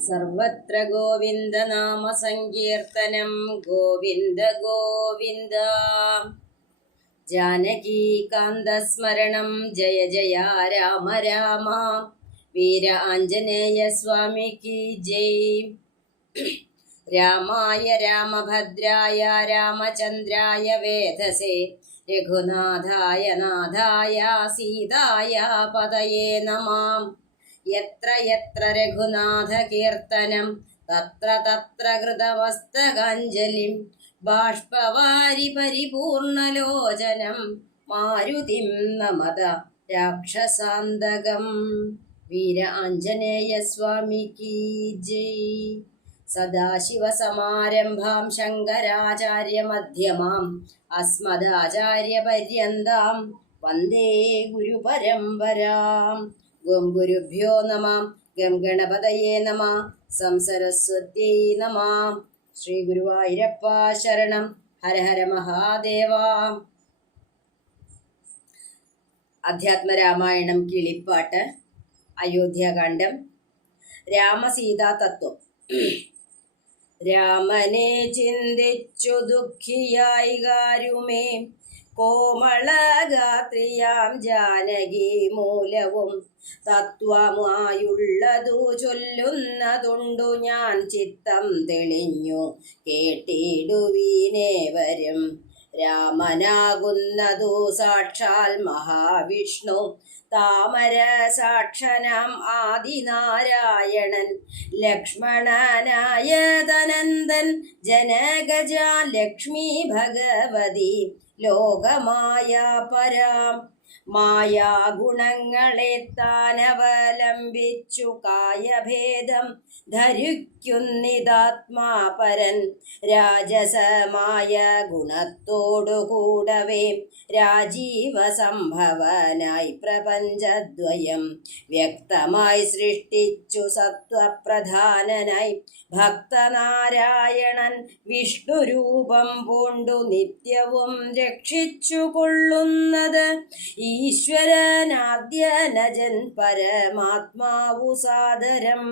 സർവത്ര ഗോവിന്ദ നാമ സങ്കീർത്തനം. ഗോവിന്ദ ഗോവിന്ദ. ജാനകീകാന്തസ്മരണം ജയ ജയ രാമ രാമ. വീര ആഞ്ജനേയ സ്വാമിക്ക് ജയ്. രാമായ രാമഭദ്രായ രാമചന്ദ്രായ വേദസേ. രഘുനാഥായ നാഥായ സീതായ പതയേ നമാം. യത്ര യത്ര രഘുനാഥ കീർത്തനം തത്ര തത്ര കൃതമസ്തകാഞ്ജലിം ബാഷ്പവാരി പരിപൂർണലോചനം മാരുതിം നമത രാക്ഷസാന്തകം. വീര ആഞ്ജനേയ സ്വാമിക്ക് ജയ്. സദാശിവസമാരംഭാം ശങ്കരാചാര്യമധ്യമാം അസ്മദാചാര്യപര്യന്താം വന്ദേ ഗുരുപരമ്പരാം. ഗം ഗുരുഭ്യോ നമ ഗം ഗണപതയേ നമ സംസരസ്വത്യൈ നമ. ശ്രീ ഗുരുവായൂരപ്പ ശരണം. ഹര ഹര മഹാദേവ. അധ്യാത്മരാമായണം കിളിപ്പാട്ട് അയോധ്യാകാന്ഡം രാമസീതാ തത്വം രാമനെ ചിന്തിച്ചു ദുഃഖിയായി കാരുമേ കോമളഗാത്രിയാം ജാനകി മൂലവും തത്വമായുള്ളതു ചൊല്ലുന്നതുണ്ടു ഞാൻ ചിത്തം തെളിഞ്ഞു കേട്ടിടുവീനേവരും രാമനാകുന്നതു സാക്ഷാൽ മഹാവിഷ്ണു. താമര സാക്ഷനാം ആദിനാരായണൻ. ലക്ഷ്മണനായ തനന്ദൻ ജനഗജ ലക്ഷ്മി ഭഗവതി. ലോകമായ പരാം മായാഗുണങ്ങളെ താനവലംബിച്ചു കായഭേദം. ധരിക്കുന്നിതാത്മാപരൻ രാജസമായ ഗുണത്തോടുകൂടവേ രാജീവ സംഭവനായി പ്രപഞ്ചദ്വയം വ്യക്തമായി സൃഷ്ടിച്ചു സത്വപ്രധാനനായി ഭക്തനാരായണൻ വിഷ്ണുരൂപം പൂണ്ടു നിത്യവും രക്ഷിച്ചു കൊള്ളുന്നത് ഈശ്വരനാദ്യനജൻ പരമാത്മാവു സാദരം.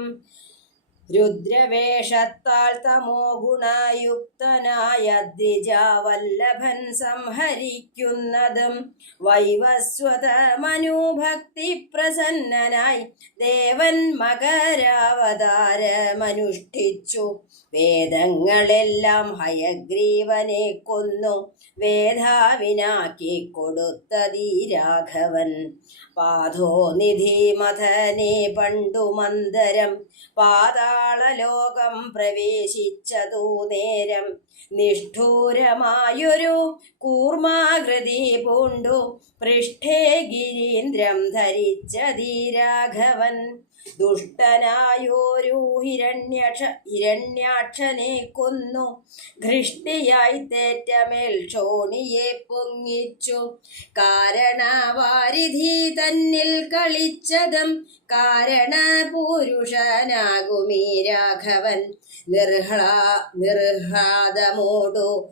രുദ്രവേഷത്താൽ തമോ ഗുണായുക്തനായ ദ്വിജാവല്ലഭൻ സംഹരിക്കുന്നതും വൈവസ്വത മനുഭക്തി പ്രസന്നനായി ദേവൻ മകരാവതാരമനുഷ്ഠിച്ചു വേദങ്ങളെല്ലാം ഹയഗ്രീവനെ കൊന്നു. വേധാവിനാക്കി കൊടുത്തതീ രാഘവൻ. പാഥോനിധി മഥനെ പണ്ടു മന്ദരം. പാതാളലോകം പ്രവേശിച്ചതു നേരം. നിഷ്ഠൂരമായൊരു കൂർമാകൃതി പൂണ്ടു. പൃഷ്ഠേ ഗിരീന്ദ്രം ധരിച്ച രാഘവൻ. ദുഷ്ടനായോരു ഹിരണ്യക്ഷ ഹിരണ്യാക്ഷനെ കൊന്നു. ഘൃഷ്ടിയായി തേറ്റമേൽ ക്ഷോണിയെ പൊങ്ങിച്ചു. കാരണവാരിധി തന്നിൽ കളിച്ചതും കാരണ പുരുഷനാകുമീ രാഘവൻ. നിർഹ്ലാ നിർഹ്ലാദമോടു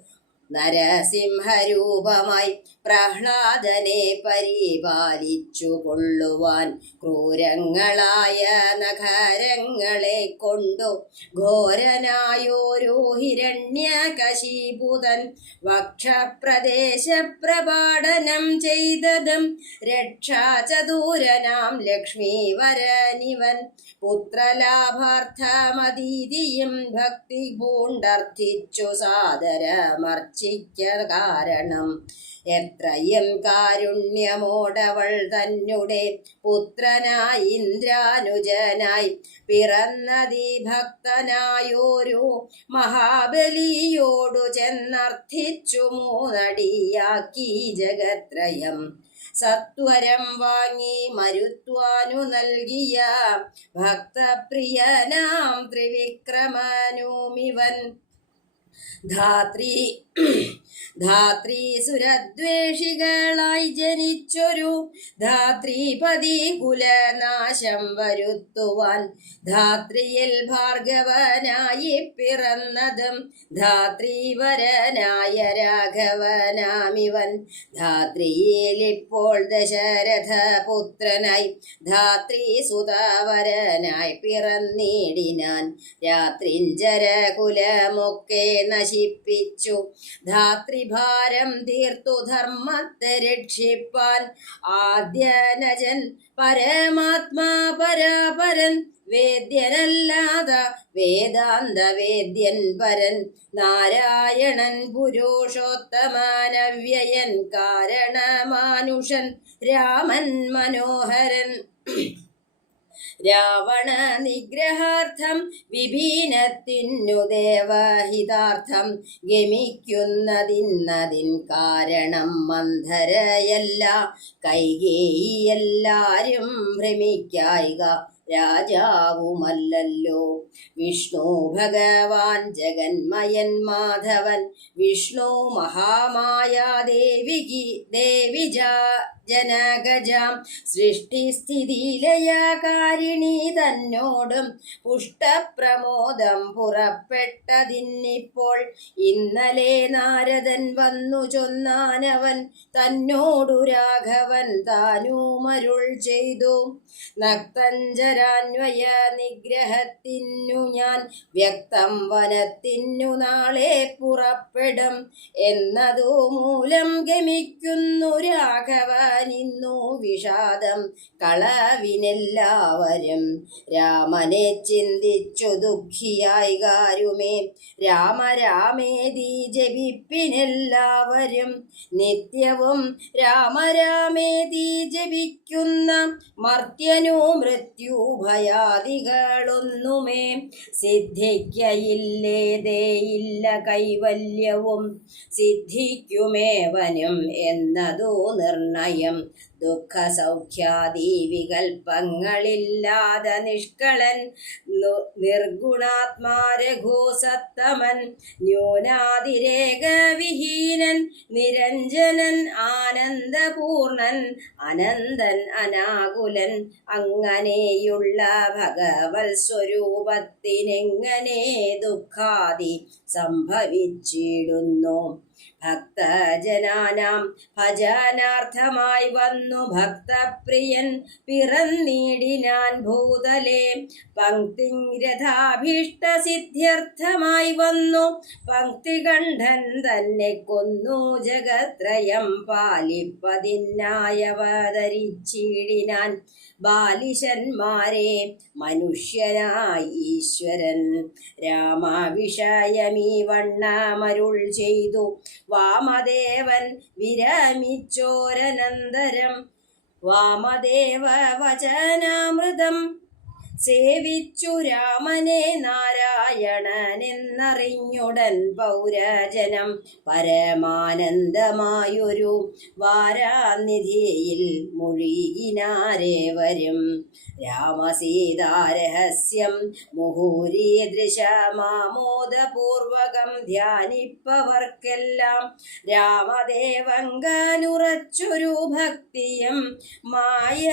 നരസിംഹരൂപമായി പ്രഹ്ലാദനെ പരിപാലിച്ചു കൊള്ളുവാൻ ക്രൂരങ്ങളായ നഖരങ്ങളെ കൊണ്ടു ഘോരനായോരു ഹിരണ്യകശീപുതൻ വക്ഷപ്രദേശ പ്രപാടനം ചെയ്തതും രക്ഷാചതൂരനാം ലക്ഷ്മീവരനിവൻ പുത്രലാഭാർത്ഥമതീതിയും ഭക്തി പൂണ്ടർത്ഥിച്ചു സാദരമർച്ചിക്ക കാരണം എത്രയും കാരുണ്യമോടവൾ തന്നെ പുത്രനായി ഇന്ദ്രാനുജനായി പിറന്നതി ഭക്തനായോരു മഹാബലിയോടു ചെന്നർത്ഥിച്ചു മൂന്നടിയാക്കി ജഗത്രയം. സത്വരം വാങ്ങി മരുത്വാനു നൽകിയ ഭക്തപ്രിയനാം ത്രിവിക്രമനുമിവൻ. ധാത്രി ധാത്രി സുരദ്വേഷികളായി ജനിച്ചൊരു ധാത്രിപതി കുലനാശം വരുത്തുവാൻ ധാത്രിയിൽ ഭാർഗവനായി പിറന്നതും ധാത്രിവരനായ രാഘവനാമിവൻ. ധാത്രിയിൽ ഇപ്പോൾ ദശരഥ പുത്രനായി ധാത്രി സുതാവരനായി പിറന്നിടിനാൻ. രാത്രിഞ്ചര കുലമൊക്കെ നശിപ്പിച്ചു. ധാത്രിഭാരം തീർത്തു ധർമ്മത്തെ രക്ഷിപ്പാൻ. ആദ്യനജൻ പരമാത്മാ പരാപരൻ വേദ്യനല്ലാത വേദാന്ത വേദ്യൻ പരൻ. നാരായണൻ പുരുഷോത്തമാനവ്യയൻ കാരണമാനുഷൻ രാമൻ മനോഹരൻ. രാവണ നിഗ്രഹാർത്ഥം വിഭീനത്തിനു ദേവഹിതാർത്ഥം ഗമിക്കുന്നതിന്നതിൻ കാരണം മന്ധരയല്ല. കൈകേയി എല്ലാരും ഭ്രമിക്കായിക രാജാവുമല്ലല്ലോ. വിഷ്ണു ഭഗവാൻ ജഗന്മയൻ മാധവൻ വിഷ്ണു മഹാമായ ദേവികി ദേവിജ സ്ഥിതി സൃഷ്ടിസ്ഥിതിലയകാരിണി തന്നോടും പുഷ്ടപ്രമോദം പുറപ്പെട്ടതിന്നിപ്പോൾ. ഇന്നലെ നാരദൻ വന്നു ചൊന്നാനവൻ തന്നോടു രാഘവൻ താനൂമരുൾ ചെയ്തു. നക്തഞ്ചരാന്വയ നിഗ്രഹത്തിനു ഞാൻ വ്യക്തം വനത്തിനു നാളെ പുറപ്പെടും എന്നതു മൂലം ഗമിക്കുന്നു രാഘവനിന്നു വിഷാദം കളവിനെല്ലാവരും. രാമനെ ചിന്തിച്ചു ദുഃഖിയായി കാരുമേ രാമ രാമേതി ജപിപ്പിനെല്ലാവരും. നിത്യവും രാമരാമേതി ജപിക്കുന്ന മർത്യനു മൃത്യു ഭയാദികളൊന്നുമേ സിദ്ധിക്കയില്ലേതേയില്ല കൈവല്യവും. സിദ്ധിക്കുമേവനും എന്നതു നിർണയം. ദുഃഖസൗഖ്യാദി വികൽപ്പങ്ങളില്ലാതെ നിഷ്കളൻ നിർഗുണാത്മാരഘോസത്തമൻ ന്യൂനാതിരേകവിഹീനൻ നിരഞ്ജനൻ ആനന്ദപൂർണൻ അനന്തൻ അനാകുലൻ അങ്ങനെയുള്ള ഭഗവത് സ്വരൂപത്തിനെങ്ങനെ ദുഃഖാദി സംഭവിച്ചിടുന്നു? ഭക്തജനാനാം ഭജനാർത്ഥമായി വന്നു ഭക്തപ്രിയൻ പിറന്നീടിനാൻ ഭൂതലെ. പങ്ക്തിരഥാഭീഷ്ട സിദ്ധ്യർത്ഥമായി വന്നു. പങ്ക്തികണ്ഠൻ തന്നെ കൊന്നു. ജഗത്രയം പാലിപ്പതിനായവതരിച്ചിടിനാൻ. ബാലിശന്മാരെ മനുഷ്യനായി ഈശ്വരൻ. രാമാവിഷയമീ വണ്ണമരുൾ ചെയ്തു. വാമദേവൻ വിരമിച്ചോരനന്തരം. വാമദേവ വചനാമൃതം സേവിച്ചു രാമനെ നാരായണനെന്നറിഞ്ഞുടൻ പൗരജനം പരമാനന്ദമായൊരു വാരാനിധിയിൽ മുഴുകിനാരേവരും രാമസീതാരഹസ്യം മുഹൂരീദൃശമാമോദപൂർവകം ധ്യാനിപ്പവർക്കെല്ലാം രാമദേവങ്കനുറച്ചൊരു ഭക്തിയും മായ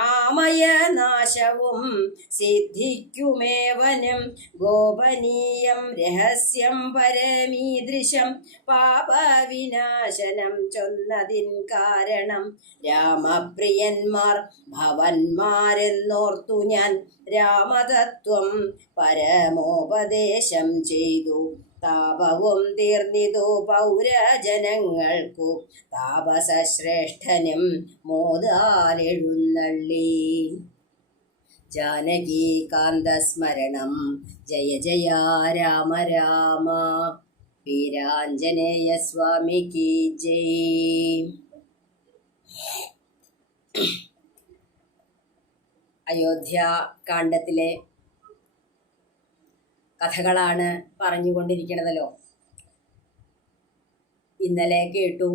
ആമയനാശവും സിദ്ധിക്കുമേവനും. ഗോപനീയം രഹസ്യം പരമീദൃശം. പാപവിനാശനം ചൊന്നതിൻ കാരണം രാമപ്രിയന്മാർ ഭവന്മാരെന്നോർത്തു ഞാൻ രാമതത്വം പരമോപദേശം ചെയ്തു. താപവും തീർന്നിതു പൗരജനങ്ങൾക്കു താപസശ്രേഷ്ഠനും മോദാലെഴുന്നള്ളി. ജാനകീകാന്തസ്മരണം ജയ ജയ രാമ രാമ. വീരാഞ്ജനേയ സ്വാമിക്ക് ജയ്. അയോധ്യ കാണ്ഡത്തിലെ കഥകളാണ് പറഞ്ഞുകൊണ്ടിരിക്കണതല്ലോ. ഇന്നലെ കേട്ടു.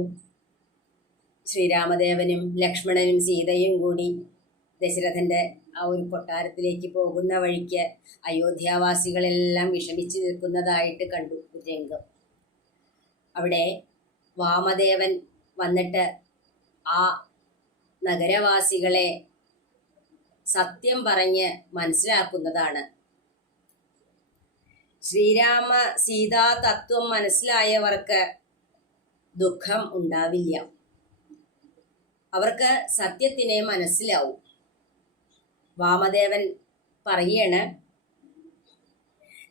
ശ്രീരാമദേവനും ലക്ഷ്മണനും സീതയും കൂടി ദശരഥന്റെ ആ ഒരു കൊട്ടാരത്തിലേക്ക് പോകുന്ന വഴിക്ക് അയോധ്യാവാസികളെല്ലാം വിഷമിച്ച് നിൽക്കുന്നതായിട്ട് കണ്ടു രംഗം അവിടെ വാമദേവൻ വന്നിട്ട് ആ നഗരവാസികളെ സത്യം പറഞ്ഞ് മനസ്സിലാക്കുന്നതാണ്. ശ്രീരാമ സീതാ തത്വം മനസ്സിലായവർക്ക് ദുഃഖം ഉണ്ടാവില്ല. അവർക്ക് സത്യത്തിനെ മനസ്സിലാവും. വാമദേവൻ പറയാണ്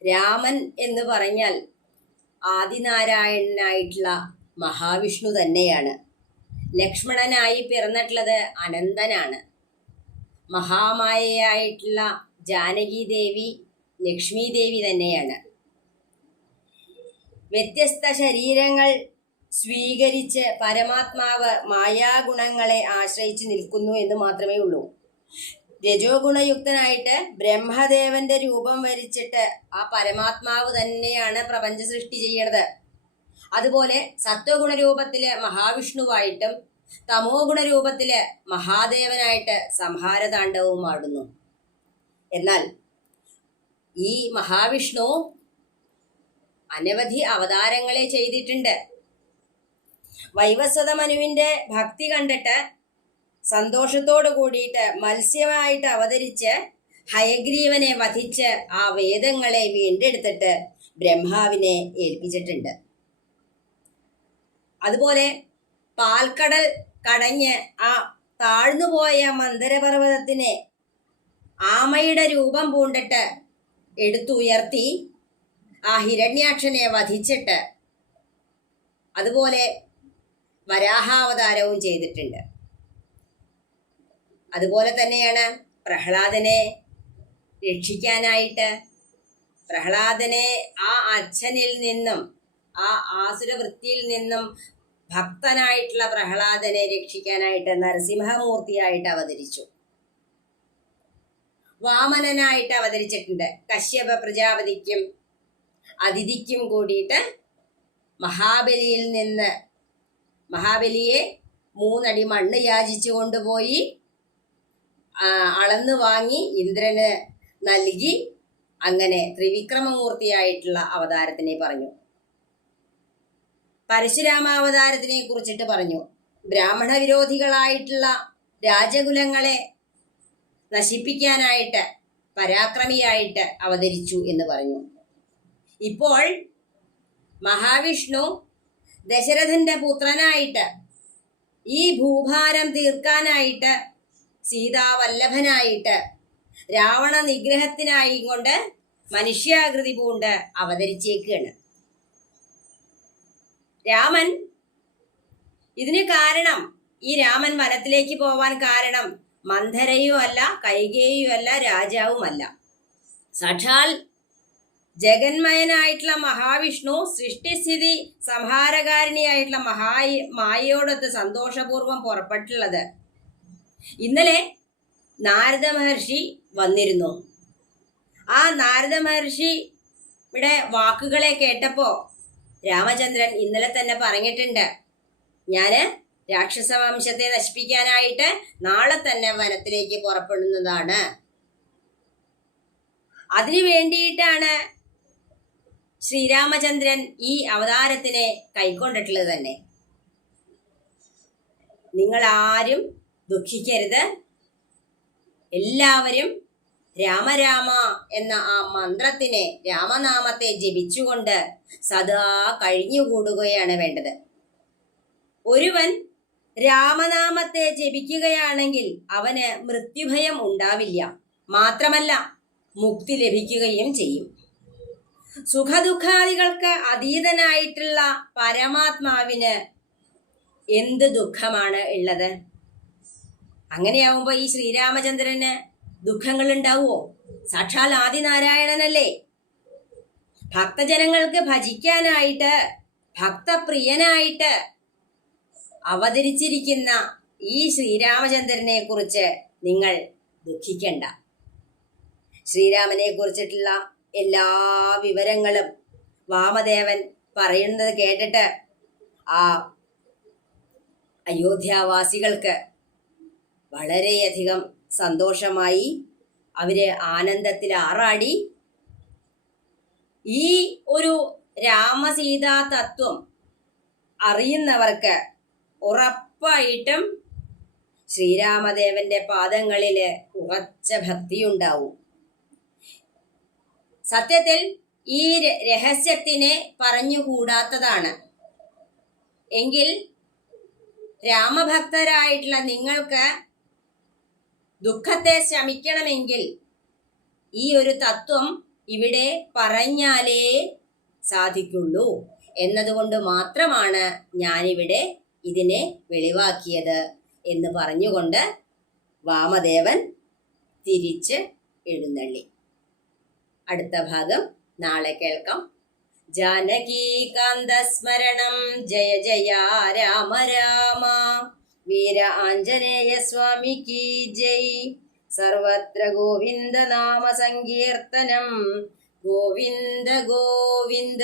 രാമൻ എന്ന് പറഞ്ഞാൽ ആദിനാരായണനായിട്ടുള്ള മഹാവിഷ്ണു തന്നെയാണ്. ലക്ഷ്മണനായി പിറന്നിട്ടുള്ളത് അനന്തനാണ്. മഹാമായയായിട്ടുള്ള ജാനകി ദേവി ലക്ഷ്മി ദേവി തന്നെയാണ്. വ്യത്യസ്ത ശരീരങ്ങൾ സ്വീകരിച്ച് പരമാത്മാവ് മായാഗുണങ്ങളെ ആശ്രയിച്ച് നിൽക്കുന്നു എന്ന് മാത്രമേ ഉള്ളൂ. രജോ ഗുണയുക്തനായിട്ട് ബ്രഹ്മദേവന്റെ രൂപം വരിച്ചിട്ട് ആ പരമാത്മാവ് തന്നെയാണ് പ്രപഞ്ച സൃഷ്ടി ചെയ്യണത്. അതുപോലെ സത്വഗുണ രൂപത്തിൽ മഹാവിഷ്ണുവായിട്ടും തമോ ഗുണരൂപത്തിൽ മഹാദേവനായിട്ട് സംഹാരതാണ്ഡവും ആടുന്നു എന്നാൽ ഈ മഹാവിഷ്ണു അനവധി അവതാരങ്ങളെ ചെയ്തിട്ടുണ്ട്. വൈവസ്വത മനുവിന്റെ ഭക്തി കണ്ടിട്ട് സന്തോഷത്തോട് കൂടിയിട്ട് മത്സ്യമായിട്ട് അവതരിച്ച് ഹയഗ്രീവനെ വധിച്ച് ആ വേദങ്ങളെ വീണ്ടെടുത്തിട്ട് ബ്രഹ്മാവിനെ ഏൽപ്പിച്ചിട്ടുണ്ട്. അതുപോലെ പാൽക്കടൽ കടഞ്ഞ് ആ താഴ്ന്നുപോയ മന്ദരപർവതത്തിനെ ആമയുടെ രൂപം പൂണ്ടിട്ട് എടുത്തുയർത്തി ആ ഹിരണ്യാക്ഷനെ വധിച്ചിട്ട് അതുപോലെ വരാഹാവതാരവും ചെയ്തിട്ടുണ്ട്. അതുപോലെ തന്നെയാണ് പ്രഹ്ലാദനെ രക്ഷിക്കാനായിട്ട് പ്രഹ്ലാദനെ ആ അച്ഛനിൽ നിന്നും ആ ആസുരവൃത്തിയിൽ നിന്നും ഭക്തനായിട്ടുള്ള പ്രഹ്ലാദനെ രക്ഷിക്കാനായിട്ട് നരസിംഹമൂർത്തിയായിട്ട് അവതരിച്ചു. വാമനനായിട്ട് അവതരിച്ചിട്ടുണ്ട്. കശ്യപ പ്രജാപതിക്കും അതിഥിക്കും കൂടിയിട്ട് മഹാബലിയിൽ നിന്ന് മഹാബലിയെ മൂന്നടി മണ്ണ് യാചിച്ചു കൊണ്ടുപോയി അളന്ന് വാങ്ങി ഇന്ദ്രന് നൽകി. അങ്ങനെ ത്രിവിക്രമമൂർത്തിയായിട്ടുള്ള അവതാരത്തിനെ പറഞ്ഞു. പരശുരാമാവതാരത്തിനെ കുറിച്ചിട്ട് പറഞ്ഞു. ബ്രാഹ്മണ വിരോധികളായിട്ടുള്ള രാജകുലങ്ങളെ നശിപ്പിക്കാനായിട്ട് പരാക്രമിയായിട്ട് അവതരിച്ചു എന്ന് പറഞ്ഞു. ഇപ്പോൾ മഹാവിഷ്ണു ദശരഥന്റെ പുത്രനായിട്ട് ഈ ഭൂഭാരം തീർക്കാനായിട്ട് സീതാവല്ലഭനായിട്ട് രാവണ നിഗ്രഹത്തിനായി കൊണ്ട് മനുഷ്യാകൃതി പൂണ്ട് അവതരിച്ചേക്കാണ്. രാമൻ ഇതിന് കാരണം ഈ രാമൻ വനത്തിലേക്ക് പോവാൻ കാരണം മന്ധരയും അല്ല കൈകേയും അല്ല രാജാവുമല്ല. സാക്ഷാൽ ജഗന്മയനായിട്ടുള്ള മഹാവിഷ്ണു സൃഷ്ടിസ്ഥിതി സംഹാരകാരിണിയായിട്ടുള്ള മഹാ മായയോടൊത്ത് സന്തോഷപൂർവം പുറപ്പെട്ടുള്ളത്. ഇന്നലെ നാരദ മഹർഷി വന്നിരുന്നു. ആ നാരദ മഹർഷിയുടെ വാക്കുകളെ കേട്ടപ്പോൾ രാമചന്ദ്രൻ ഇന്നലെ തന്നെ പറഞ്ഞിട്ടുണ്ട്. ഞാൻ രാക്ഷസ വംശത്തെ നശിപ്പിക്കാനായിട്ട് നാളെ തന്നെ വനത്തിലേക്ക് പുറപ്പെടുന്നതാണ്. അതിനു വേണ്ടിയിട്ടാണ് ശ്രീരാമചന്ദ്രൻ ഈ അവതാരത്തിനെ കൈക്കൊണ്ടിട്ടുള്ളത് തന്നെ. നിങ്ങൾ ആരും ദുഃഖിക്കരുത്. എല്ലാവരും രാമരാമ എന്ന ആ മന്ത്രത്തിനെ രാമനാമത്തെ ജപിച്ചുകൊണ്ട് സദാ കഴിഞ്ഞുകൂടുകയാണ് വേണ്ടത്. ഒരുവൻ രാമനാമത്തെ ജപിക്കുകയാണെങ്കിൽ അവന് മൃത്യുഭയം ഉണ്ടാവില്ല. മാത്രമല്ല മുക്തി ലഭിക്കുകയും ചെയ്യും. സുഖദുഃഖാദികൾക്ക് അതീതനായിട്ടുള്ള പരമാത്മാവിന് എന്ത് ദുഃഖമാണ് ഉള്ളത്? അങ്ങനെയാവുമ്പോൾ ഈ ശ്രീരാമചന്ദ്രന് ദുഃഖങ്ങൾ ഉണ്ടാവുമോ സാക്ഷാൽ ആദിനാരായണനല്ലേ? ഭക്തജനങ്ങൾക്ക് ഭജിക്കാനായിട്ട് ഭക്തപ്രിയനായിട്ട് അവതരിച്ചിരിക്കുന്ന ഈ ശ്രീരാമചന്ദ്രനെ കുറിച്ച് നിങ്ങൾ ദുഃഖിക്കണ്ട. ശ്രീരാമനെ കുറിച്ചിട്ടുള്ള എല്ലാ വിവരങ്ങളും വാമദേവൻ പറയുന്നത് കേട്ടിട്ട് ആ അയോധ്യാവാസികൾക്ക് വളരെയധികം സന്തോഷമായി അവർ ആനന്ദത്തിൽ ആറാടി. ഈ ഒരു രാമസീതാ തത്വം അറിയുന്നവർക്ക് ഉറപ്പായിട്ടും ശ്രീരാമദേവന്റെ പാദങ്ങളിൽ ഉറച്ച ഭക്തിയുണ്ടാവും. സത്യത്തിൽ ഈ രഹസ്യത്തിനെ പറഞ്ഞുകൂടാത്തതാണ് എങ്കിൽ രാമഭക്തരായിട്ടുള്ള നിങ്ങൾക്ക് ദുഃഖത്തെ ശമിക്കണമെങ്കിൽ ഈ ഒരു തത്വം ഇവിടെ പറഞ്ഞാലേ സാധിക്കുള്ളൂ. എന്നതുകൊണ്ട് മാത്രമാണ് ഞാനിവിടെ ഇതിനെ വെളിവാക്കിയത് എന്ന് പറഞ്ഞുകൊണ്ട് വാമദേവൻ തിരിച്ച് എഴുന്നള്ളി. അടുത്ത ഭാഗം നാളെ കേൾക്കാം. ജാനകീകാന്തസ്മരണം ജയ ജയ രാമ രാമ. വീര ആഞ്ജനേയ സ്വാമി കീ ജയ്. സർവത്ര ഗോവിന്ദ നാമ സങ്കീർത്തനം. ഗോവിന്ദ ഗോവിന്ദ.